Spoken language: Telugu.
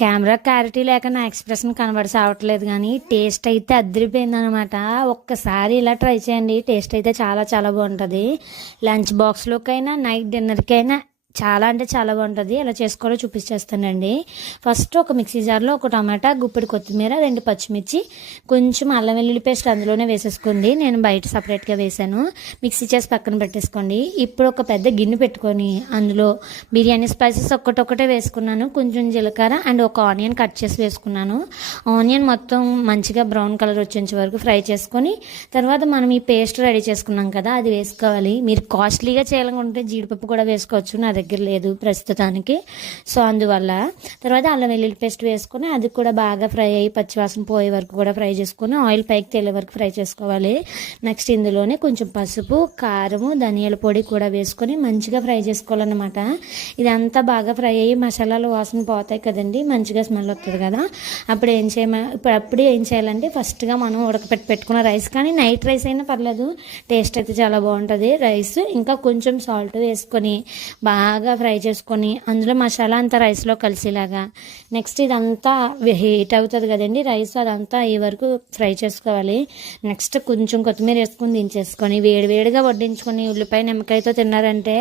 కెమెరా క్లారిటీ లేక నా ఎక్స్ప్రెషన్ కనబడి సావట్లేదు కానీ టేస్ట్ అయితే అదిరిపోయిందనమాట. ఒక్కసారి ఇలా ట్రై చేయండి, టేస్ట్ అయితే చాలా చాలా బాగుంటుంది. లంచ్ బాక్స్లోకైనా నైట్ డిన్నర్కైనా చాలా అంటే చాలా బాగుంటుంది. ఎలా చేసుకోవాలో చూపించేస్తానండి. ఫస్ట్ ఒక మిక్సీ జార్లో ఒక టమాటా, గుప్పెడు కొత్తిమీర, 2 పచ్చిమిర్చి, కొంచెం అల్లం వెల్లుల్లి పేస్ట్ అందులోనే వేసేసుకోండి. నేను బయట సపరేట్గా వేసాను. మిక్సీ చేసి పక్కన పెట్టేసుకోండి. ఇప్పుడు ఒక పెద్ద గిన్నె పెట్టుకొని అందులో బిర్యానీ స్పైసెస్ ఒక్కటొక్కటే వేసుకున్నాను. కొంచెం జీలకర్ర అండ్ ఒక ఆనియన్ కట్ చేసి వేసుకున్నాను. ఆనియన్ మొత్తం మంచిగా బ్రౌన్ కలర్ వచ్చేంత వరకు ఫ్రై చేసుకొని తర్వాత మనం ఈ పేస్ట్ రెడీ చేసుకున్నాం కదా, అది వేసుకోవాలి. మీరు కాస్ట్లీగా చేయాలనుకుంటే జీడిపప్పు కూడా వేసుకోవచ్చు, నా దగ్గర లేదు ప్రస్తుతానికి. సో అందువల్ల తర్వాత అల్లం వెల్లుల్లి పేస్ట్ వేసుకొని అది కూడా బాగా ఫ్రై అయ్యి పచ్చివాసన పోయే వరకు కూడా ఫ్రై చేసుకొని ఆయిల్ పైకి తేలే వరకు ఫ్రై చేసుకోవాలి. నెక్స్ట్ ఇందులోనే కొంచెం పసుపు, కారము, ధనియాల పొడి కూడా వేసుకొని మంచిగా ఫ్రై చేసుకోవాలన్నమాట. ఇదంతా బాగా ఫ్రై అయ్యి మసాలాలు వాసన పోతాయి కదండి, మంచిగా స్మెల్ వస్తుంది కదా. అప్పుడు ఏం చేయాలంటే ఫస్ట్గా మనం పెట్టుకున్న రైస్, కానీ నైట్ రైస్ అయినా పర్లేదు, టేస్ట్ అయితే చాలా బాగుంటుంది. రైస్ ఇంకా కొంచెం సాల్ట్ వేసుకొని బాగా ఫ్రై చేసుకొని అందులో మసాలా అంతా రైస్లో కలిసేలాగా, నెక్స్ట్ ఇదంతా హీట్ అవుతుంది కదండి రైస్, అదంతా ఈ వరకు ఫ్రై చేసుకోవాలి. నెక్స్ట్ కొంచెం కొత్తిమీర వేసుకొని దించేసుకొని వేడివేడిగా వడ్డించుకొని ఉల్లిపాయ నిమ్మకాయతో తిన్నారంటే